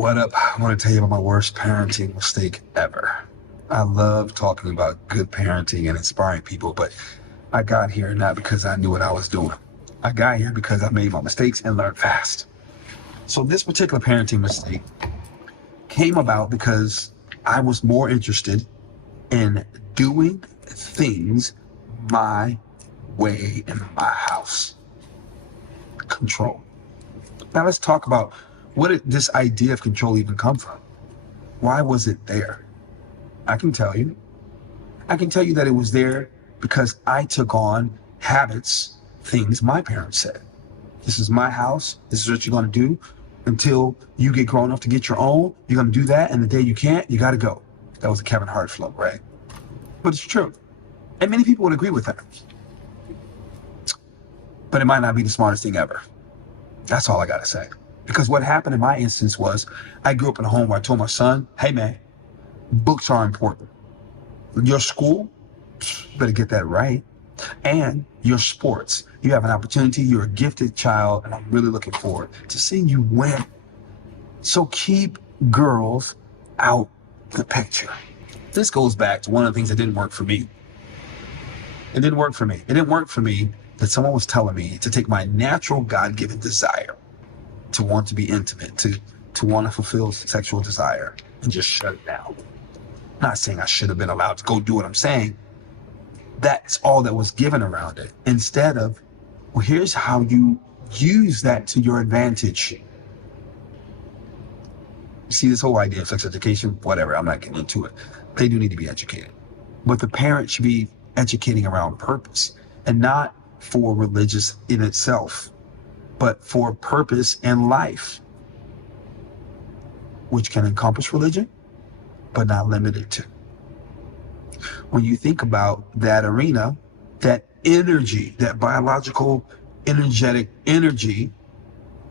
What up? I want to tell you about my worst parenting mistake ever. I love talking about good parenting and inspiring people, but I got here not because I knew what I was doing. I got here because I made my mistakes and learned fast. So this particular parenting mistake came about because I was more interested in doing things my way in my house. Control. Now let's talk about where did this idea of control even come from? Why was it there? I can tell you. I can tell you that it was there because I took on habits, things my parents said. This is my house. This is what you're going to do until you get grown enough to get your own. You're going to do that. And the day you can't, you got to go. That was a Kevin Hart flow, right? But it's true. And many people would agree with that. But it might not be the smartest thing ever. That's all I got to say. Because what happened in my instance was I grew up in a home where I told my son, hey man, books are important. Your school, better get that right. And your sports. You have an opportunity. You're a gifted child, and I'm really looking forward to seeing you win. So keep girls out the picture. This goes back to one of the things that didn't work for me. It didn't work for me. It didn't work for me that someone was telling me to take my natural God-given desire to want to be intimate, to want to fulfill sexual desire and just shut it down. I'm not saying I should have been allowed to go do what I'm saying. That's all that was given around it. Instead of, well, here's how you use that to your advantage. You see, this whole idea of sex education, whatever, I'm not getting into it. They do need to be educated. But the parent should be educating around purpose and not for religious in itself, but for purpose in life, which can encompass religion, but not limited to. When you think about that arena, that energy, that biological, energetic energy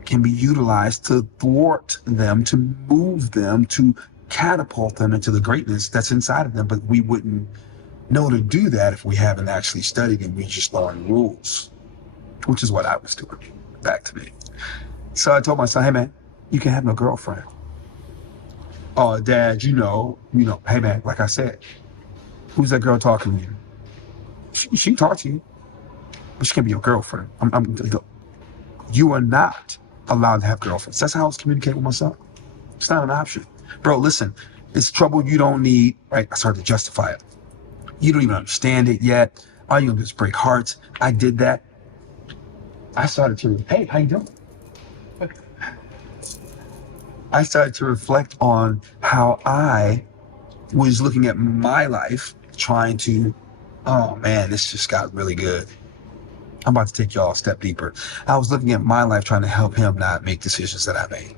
can be utilized to thwart them, to move them, to catapult them into the greatness that's inside of them. But we wouldn't know to do that if we haven't actually studied and we just learned rules, which is what I was doing. Back to me. So I told my son, hey man, you can have no girlfriend. Oh, Dad, you know, hey man, like I said, who's that girl talking to you? She can talk to you, but she can't be your girlfriend. You are not allowed to have girlfriends. That's how I was communicating with my son. It's not an option. Bro, listen, it's trouble you don't need, right? I started to justify it. You don't even understand it yet. All you're gonna do is break hearts. I did that. I started to, hey, how you doing? I started to reflect on how I was looking at my life, trying to, oh man, this just got really good. I'm about to take y'all a step deeper. I was looking at my life, trying to help him not make decisions that I made.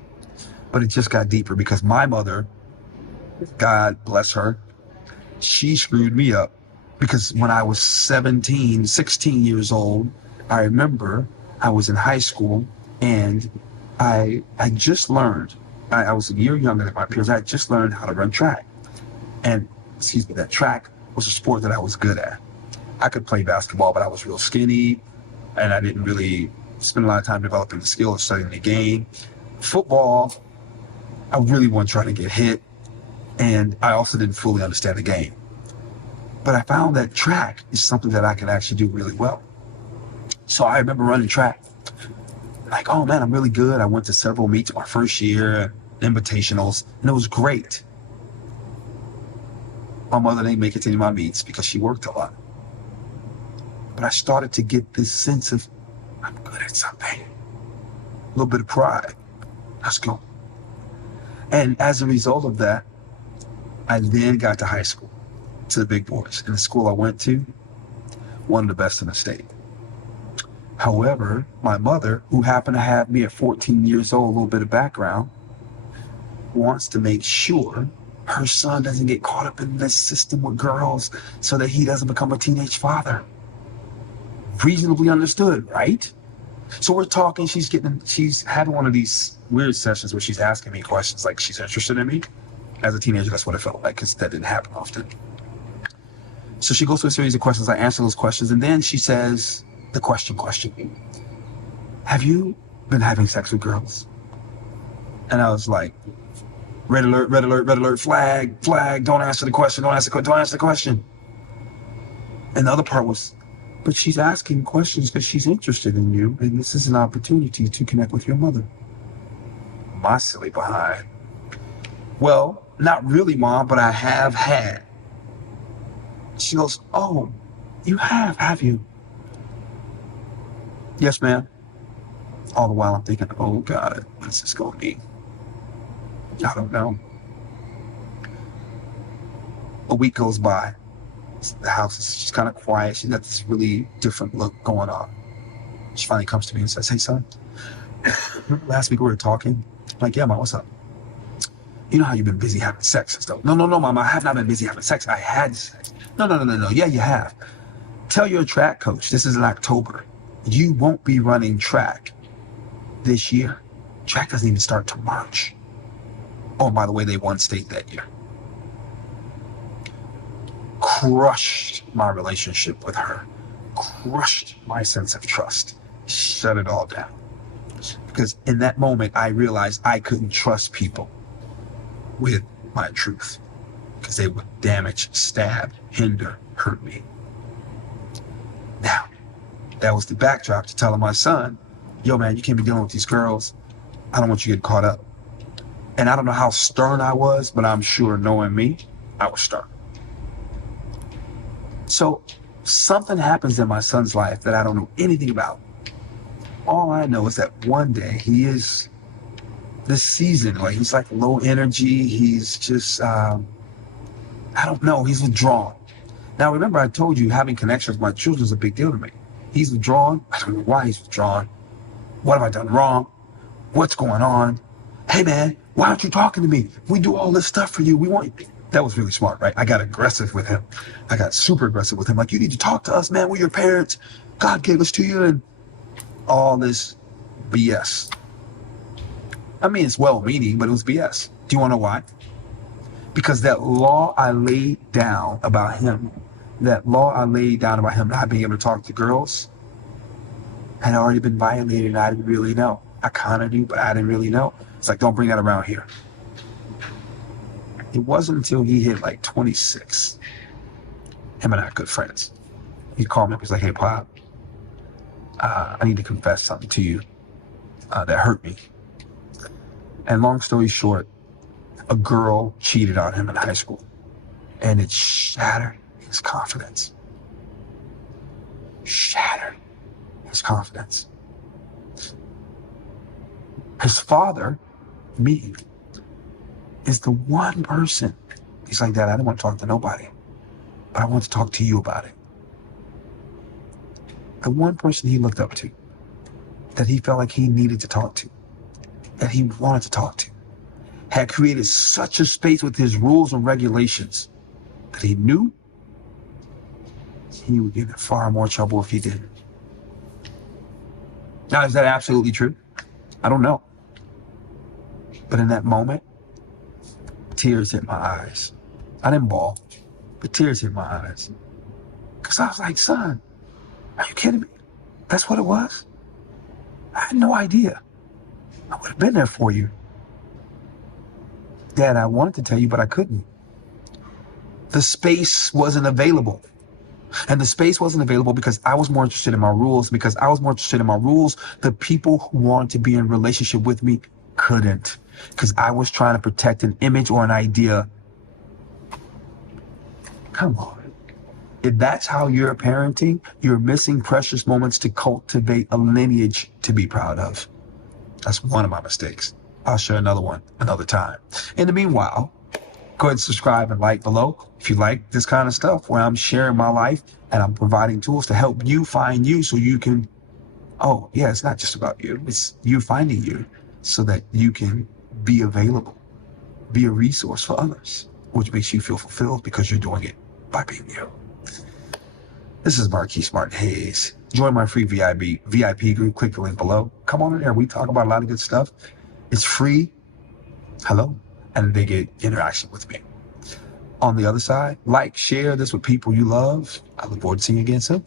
But it just got deeper because my mother, God bless her, she screwed me up. Because when I was 16 years old, I remember I was in high school and I just learned, I was a year younger than my peers, I just learned how to run track. And, that track was a sport that I was good at. I could play basketball, but I was real skinny and I didn't really spend a lot of time developing the skill of studying the game. Football, I really wasn't trying to get hit, and I also didn't fully understand the game. But I found that track is something that I can actually do really well. So I remember running track. Like, oh man, I'm really good. I went to several meets my first year, invitationals, and it was great. My mother didn't make it to any of my meets because she worked a lot. But I started to get this sense of, I'm good at something. A little bit of pride. Let's go. And as a result of that, I then got to high school, to the big boys. And the school I went to, one of the best in the state. However, my mother, who happened to have me at 14 years old, a little bit of background, wants to make sure her son doesn't get caught up in this system with girls so that he doesn't become a teenage father. Reasonably understood, right? So we're talking, she's having one of these weird sessions where she's asking me questions like she's interested in me. As a teenager, that's what it felt like, because that didn't happen often. So she goes through a series of questions, I answer those questions, and then she says the question. Have you been having sex with girls? And I was like, Red alert, red alert, red alert, flag, flag, don't answer the question, don't answer the question. And the other part was, but she's asking questions because she's interested in you, and this is an opportunity to connect with your mother. My silly behind. Well, not really, Mom, but I have had. She goes, oh, you have you? Yes, ma'am. All the while I'm thinking, oh God, what's this gonna be? I don't know. A week goes by. The house is just kind of quiet. She's got this really different look going on. She finally comes to me and says, hey, son, remember last week we were talking? I'm like, yeah, Mom, what's up? You know how you've been busy having sex and stuff. No, Mom, I have not been busy having sex. I had sex. No. Yeah, you have. Tell your track coach, this is in October. You won't be running track this year. Track doesn't even start till March. Oh, by the way, they won state that year. Crushed my relationship with her. Crushed my sense of trust. Shut it all down. Because in that moment, I realized I couldn't trust people with my truth. Because they would damage, stab, hinder, hurt me. Now, that was the backdrop to telling my son, yo, man, you can't be dealing with these girls. I don't want you getting caught up. And I don't know how stern I was, but I'm sure knowing me, I was stern. So something happens in my son's life that I don't know anything about. All I know is that one day he is this season, like he's like low energy. He's just, I don't know, he's withdrawn. Now, remember I told you having connections with my children is a big deal to me. He's withdrawn. I don't know why he's withdrawn. What have I done wrong? What's going on? Hey, man, why aren't you talking to me? We do all this stuff for you. We want you. That was really smart, right? I got aggressive with him. I got super aggressive with him. Like, you need to talk to us, man. We're your parents. God gave us to you, and all this BS. I mean, it's well-meaning, but it was BS. Do you want to know why? Because that law I laid down about him, not being able to talk to girls, had already been violated, and I didn't really know. I kind of knew, but I didn't really know. It's like, don't bring that around here. It wasn't until he hit like 26. Him and I are good friends. He called me up. He's like, hey, Pop, I need to confess something to you that hurt me. And long story short, a girl cheated on him in high school. And it shattered his confidence. Shattered his confidence. His father, me, is the one person. He's like, Dad, I didn't want to talk to nobody, but I want to talk to you about it. The one person he looked up to, that he felt like he needed to talk to, that he wanted to talk to, had created such a space with his rules and regulations that he knew he would get in far more trouble if he didn't. Now, is that absolutely true? I don't know. But in that moment, tears hit my eyes. I didn't bawl, but tears hit my eyes. Because I was like, son, are you kidding me? That's what it was? I had no idea. I would have been there for you. Dad, I wanted to tell you, but I couldn't. The space wasn't available. And the space wasn't available because I was more interested in my rules. Because I was more interested in my rules, the people who wanted to be in a relationship with me couldn't. Because I was trying to protect an image or an idea. Come on. If that's how you're parenting, you're missing precious moments to cultivate a lineage to be proud of. That's one of my mistakes. I'll share another one another time. In the meanwhile, go ahead and subscribe and like below if you like this kind of stuff where I'm sharing my life and I'm providing tools to help you find you so you can, oh yeah, it's not just about you. It's you finding you so that you can be available, be a resource for others, which makes you feel fulfilled because you're doing it by being you. This is Marquis Martin Hayes. Join my free VIP group. Click the link below. Come on in there. We talk about a lot of good stuff. It's free. Hello. And they get interaction with me. On the other side, like, share this with people you love. I look forward to seeing you again soon.